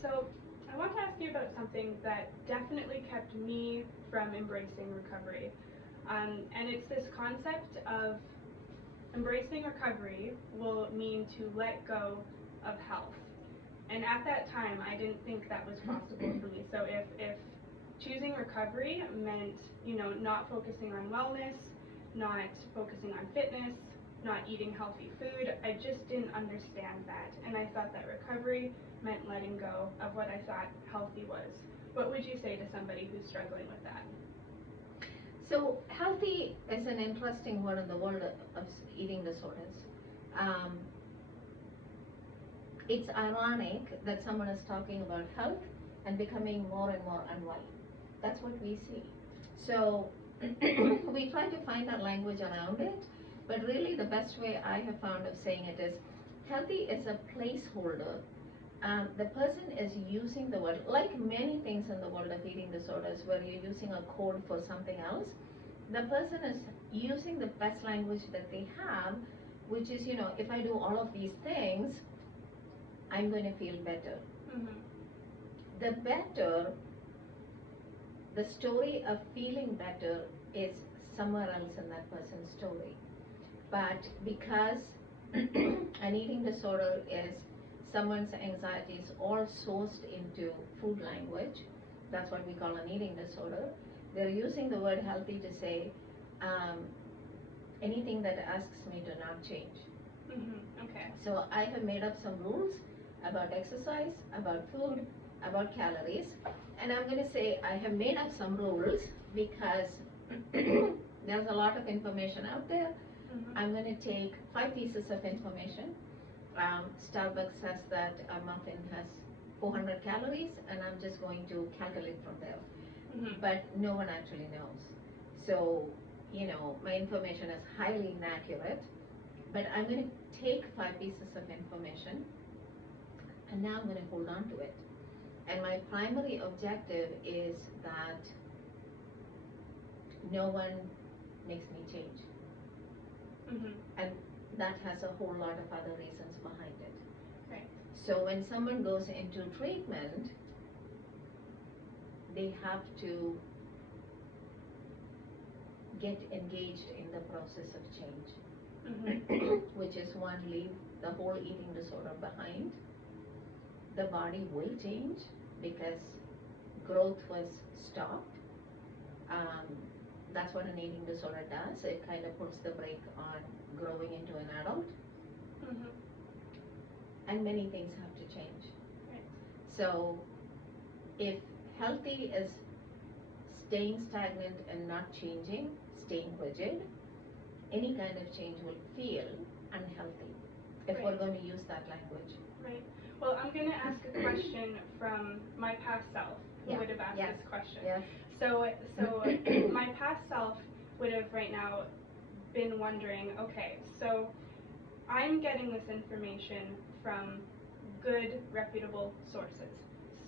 So I want to ask you about something that definitely kept me from embracing recovery. And it's this concept of embracing recovery will mean to let go of health. And at that time, I didn't think that was possible for me. So if choosing recovery meant, not focusing on wellness, not focusing on fitness, not eating healthy food, I just didn't understand that. And I thought that recovery meant letting go of what I thought healthy was. What would you say to somebody who's struggling with that? So healthy is an interesting word in the world of eating disorders. It's ironic that someone is talking about health and becoming more and more unwell. That's what we see. So we try to find our language around it, but really the best way I have found of saying it is healthy is a placeholder. The person is using the word, like many things in the world of eating disorders where you're using a code for something else, the person is using the best language that they have, which is, if I do all of these things, I'm going to feel better. The better, the story of feeling better is somewhere else in that person's story. But because an eating disorder is someone's anxiety is all sourced into food language, that's what we call an eating disorder, they're using the word healthy to say anything that asks me to not change. Okay. So I have made up some rules about exercise, about food, about calories, and I'm going to say I have made up some rules because there's a lot of information out there. I'm going to take 5 pieces of information. Starbucks says that a muffin has 400 calories, and I'm just going to calculate from there. But no one actually knows. So, my information is highly inaccurate, but I'm going to take 5 pieces of information, and now I'm going to hold on to it. And my primary objective is that no one makes me change. And that has a whole lot of other reasons behind it. Right. So when someone goes into treatment, they have to get engaged in the process of change, which is one, leave the whole eating disorder behind. The body will change because growth was stopped. That's what an eating disorder does. It kind of puts the brake on growing into an adult. And many things have to change. Right. So if healthy is staying stagnant and not changing, staying rigid, any kind of change will feel unhealthy if we're going to use that language. Right. Well, I'm going to ask a question from my past self who would have asked this question. So my past self would have right now been wondering, okay, so I'm getting this information from good, reputable sources.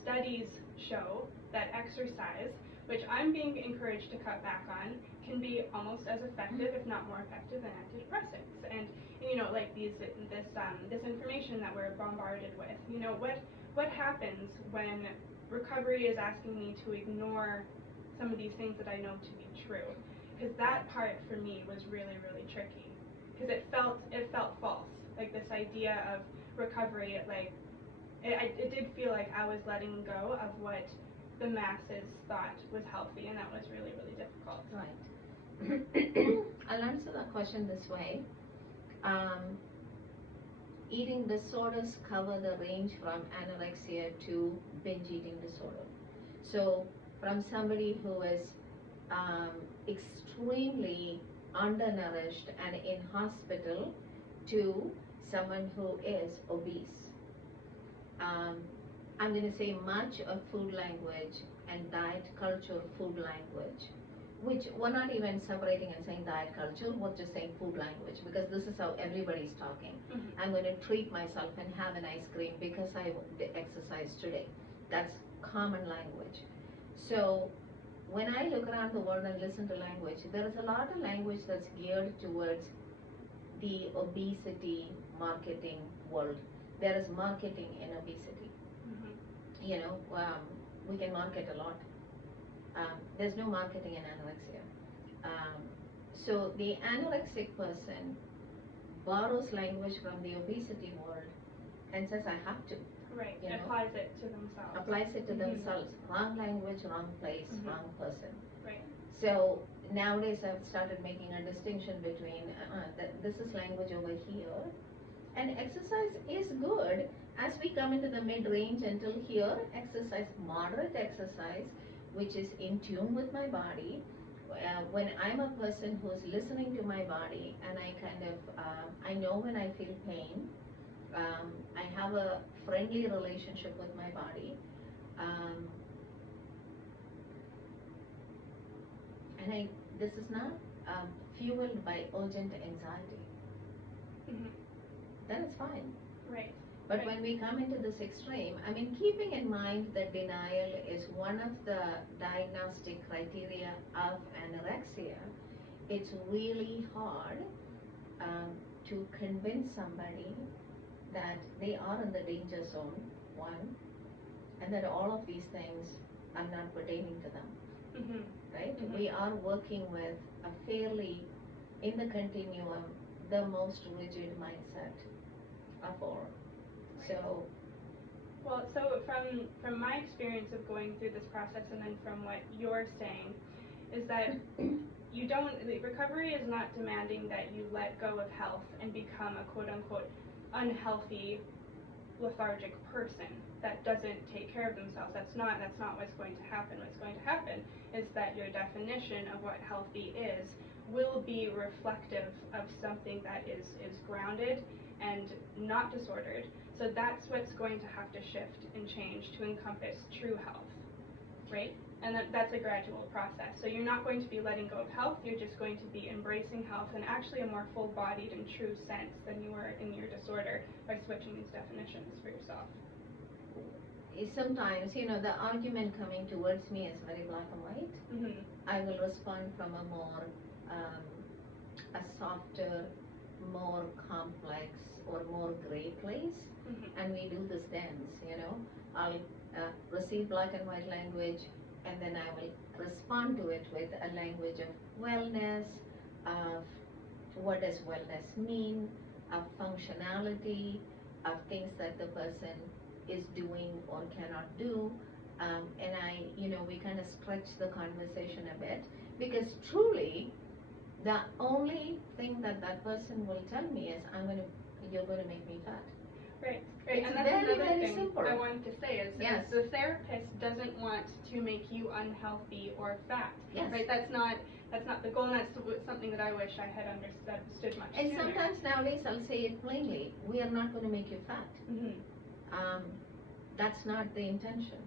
Studies show that exercise, which I'm being encouraged to cut back on, can be almost as effective, if not more effective, than antidepressants. And like this information that we're bombarded with. What happens when recovery is asking me to ignore some of these things that I know to be true? Because that part for me was really, really tricky. Because it felt false. Like this idea of recovery, like it did feel like I was letting go of what the masses thought was healthy, and that was really, really difficult. Right. I'll answer that question this way. Eating disorders cover the range from anorexia to binge eating disorder. So from somebody who is extremely undernourished and in hospital to someone who is obese. I'm going to say much of food language and diet culture food language, which we're not even separating and saying diet culture, we're just saying food language, because this is how everybody's talking. I'm going to treat myself and have an ice cream because I exercise today. That's common language. So when I look around the world and listen to language, there is a lot of language that's geared towards the obesity marketing world. There is marketing in obesity. we can market a lot. There's no marketing in anorexia. So the anorexic person borrows language from the obesity world and says, I have to. Right, applies it to themselves. Applies it to themselves. Wrong language, wrong place, wrong person. Right. So nowadays I've started making a distinction between this is language over here, and exercise is good. As we come into the mid-range until here, exercise, moderate exercise, which is in tune with my body. When I'm a person who's listening to my body, and I kind of, I know when I feel pain, I have a friendly relationship with my body, and this is not fueled by urgent anxiety. Then it's fine. Right. But when we come into this extreme, I mean, keeping in mind that denial is one of the diagnostic criteria of anorexia, it's really hard to convince somebody that they are in the danger zone, one, and that all of these things are not pertaining to them, right? We are working with a fairly, in the continuum, the most rigid mindset of all. So, well, so from my experience of going through this process, and then from what you're saying, is that the recovery is not demanding that you let go of health and become a quote unquote unhealthy, lethargic person that doesn't take care of themselves. That's not what's going to happen. What's going to happen is that your definition of what healthy is will be reflective of something that is grounded and not disordered. So that's what's going to have to shift and change to encompass true health, right? And that's a gradual process. So you're not going to be letting go of health, you're just going to be embracing health in actually a more full-bodied and true sense than you were in your disorder by switching these definitions for yourself. Sometimes, the argument coming towards me is very black and white. I will respond from a more, a softer, more complex or more gray place, and we do this dance, I'll receive black and white language, and then I will respond to it with a language of wellness, of what does wellness mean, of functionality, of things that the person is doing or cannot do, and we kind of stretch the conversation a bit, because truly the only thing that person will tell me is, you're going to make me fat. Right. It's and that's very, another very thing simple. I wanted to say is, yes, the therapist doesn't want to make you unhealthy or fat. Yes. Right. That's not the goal, and that's something that I wish I had understood much and sooner. Sometimes nowadays I'll say it plainly, we are not going to make you fat. That's not the intention.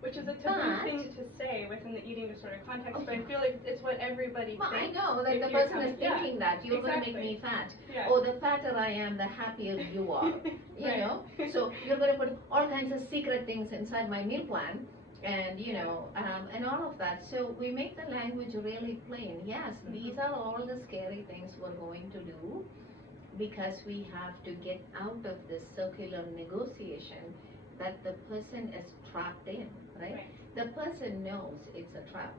Which is a taboo thing to say within the eating disorder context, but I feel like it's what everybody thinks. I know that the person is thinking that you're going to make me fat. Oh, the fatter I am, the happier you are. You know, so you're going to put all kinds of secret things inside my meal plan, and and all of that. So we make the language really plain. Yes, these are all the scary things we're going to do, because we have to get out of this circular negotiation that the person is trapped in, right? The person knows it's a trap.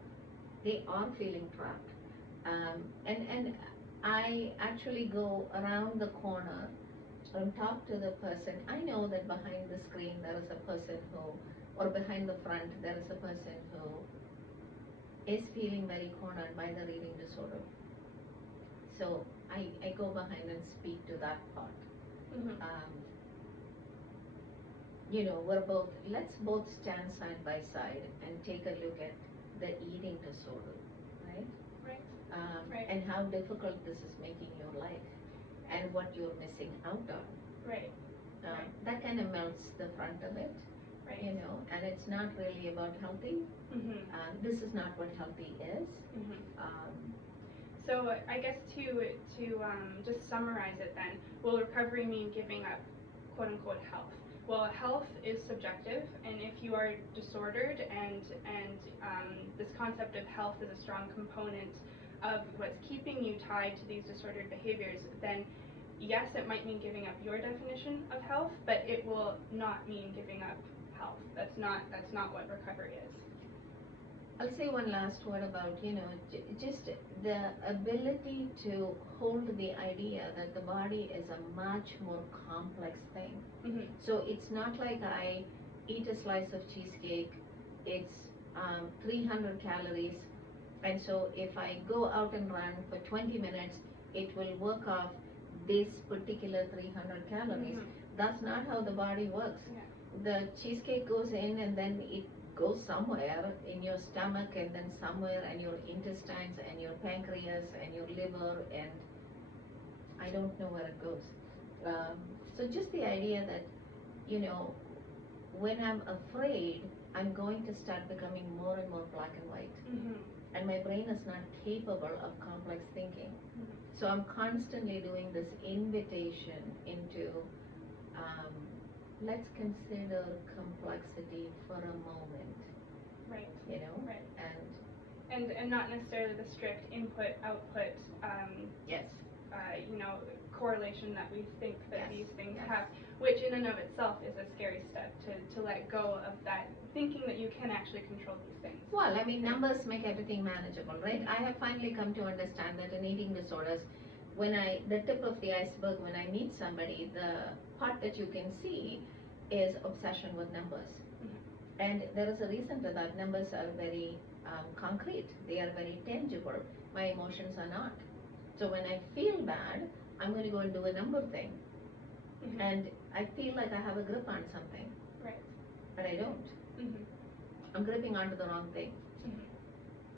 They are feeling trapped. And I actually go around the corner and talk to the person. I know that behind the screen there is a person or behind the front there is a person who is feeling very cornered by the eating disorder. So I go behind and speak to that part. Let's both stand side by side and take a look at the eating disorder, right? And how difficult this is making your life and what you're missing out on. Right. That kind of melts the front of it, and it's not really about healthy. This is not what healthy is. So I guess to just summarize it then, will recovery mean giving up quote unquote health? Well, health is subjective, and if you are disordered and this concept of health is a strong component of what's keeping you tied to these disordered behaviors, then yes, it might mean giving up your definition of health, but it will not mean giving up health. That's not what recovery is. I'll say one last word about, just the ability to hold the idea that the body is a much more complex thing. Mm-hmm. So it's not like I eat a slice of cheesecake, it's 300 calories, and so if I go out and run for 20 minutes, it will work off this particular 300 calories. Mm-hmm. That's not how the body works. Yeah. The cheesecake goes in and then it goes somewhere in your stomach and then somewhere in your intestines and your pancreas and your liver, and I don't know where it goes. So just the idea that, when I'm afraid, I'm going to start becoming more and more black and white. Mm-hmm. And my brain is not capable of complex thinking. Mm-hmm. So I'm constantly doing this invitation into, let's consider complexity for a moment. Right. Right. And not necessarily the strict input output. Yes. Correlation that we think that Yes. these things Yes. have, which in and of itself is a scary step to let go of that thinking that you can actually control these things. Well, I mean, numbers make everything manageable, right? I have finally come to understand that in eating disorders, the tip of the iceberg, when I meet somebody, the part that you can see is obsession with numbers. Mm-hmm. And there is a reason to that. Numbers are very concrete. They are very tangible. My emotions are not. So when I feel bad, I'm going to go and do a number thing. Mm-hmm. And I feel like I have a grip on something. Right. But I don't. Mm-hmm. I'm gripping onto the wrong thing.